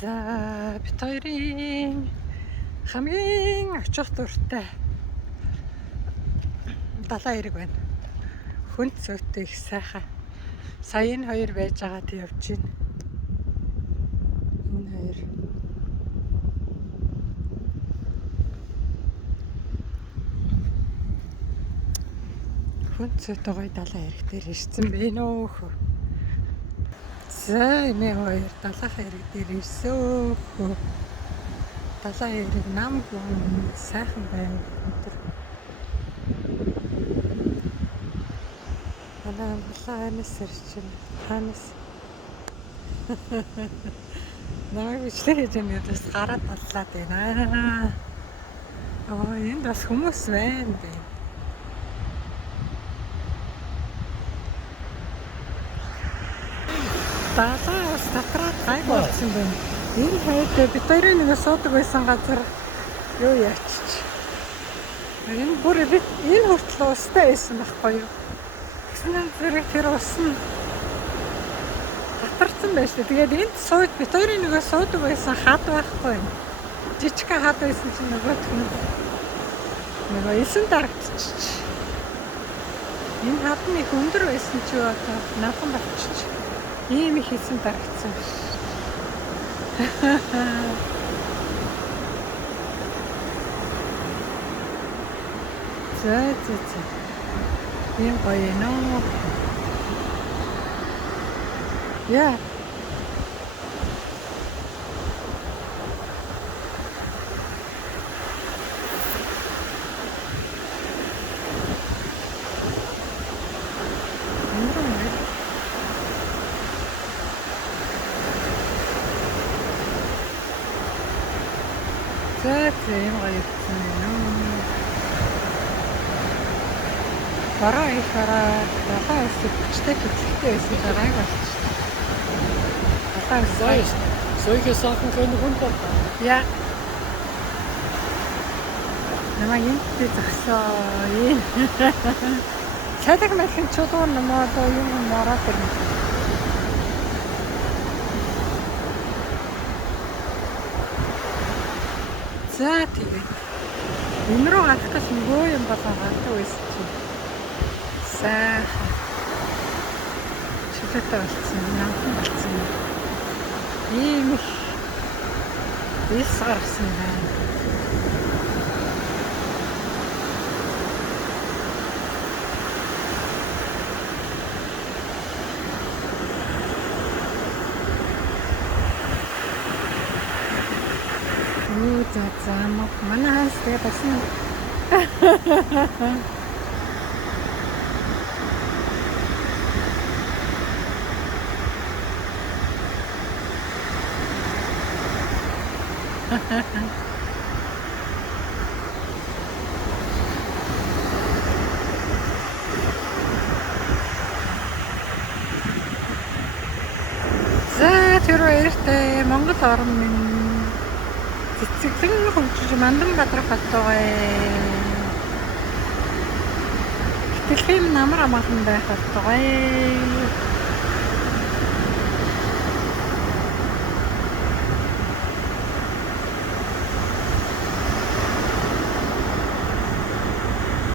За бид хоёрын хамгийн очих дуртай далайн хэрэг байна. Хүнд зүйтэй их сайхан. Сая энэ хоёр байж байгаад явж байна. Энэ хоёр. Хүнд зүйтэй гоё далайн хэрэг дээр ирсэн бэ нөөх. За энэ хоёр далайн хэрэг дээр ирсөөхөө. Далайн хэрэг нам хүн сайхан байна. Өдөр. Ханаас ирчин. Ханаас. Намайг бичлэг хийж байгаа юм гараад таллаад байна. Энд бас хүмүүс байна бэ. Далайн ус татраад гайг болсон байна. Энэ хайд бид хоёрын нэг суудаг байсан газар юу яачч. Энэ бүр энэ хүртэл устай байсан байхгүй юу? Тэгсэн зэрэг тэр ус нь татарсан байж тээ. Тэгээд энд сууд бид хоёрын нэг суудаг байсан хад байхгүй юу? Жижиг хад байсан чинь нөгөөх нь нөгөө эсэн дарагдчих. Энэ хад нь их өндөр байсан чи одоо нахан болчих. Ийм их эсэн дарагдсан биш. За. Ийм гоё нөө. Яа. Ийм гоё юм нөө. Бараа ихараа далайн ус хүчтэй хөдөлгөөнтэй байсан гайг болчихсон. Далайн ус Solche Sachen können runterfallen. Ja. Намайг энэ зогсоо. Цайдаг мэхэн чулуу намайг юм мараад ирнэ. За тэгээ. Энэ рүү гадах гэж нөгөө юм болоод байсан чинь. Сайхан. Чөлөөтэй болсон, намхан болсон. Ийм их ис гарсан байна. За манай ханс тэгээ басан. За тэр хоёртай Монгол орн минь цэцэглэн хөгжиж мандан бадрах болтойгоо. Сэтгэлхэм намар амархан байх болтойгоо.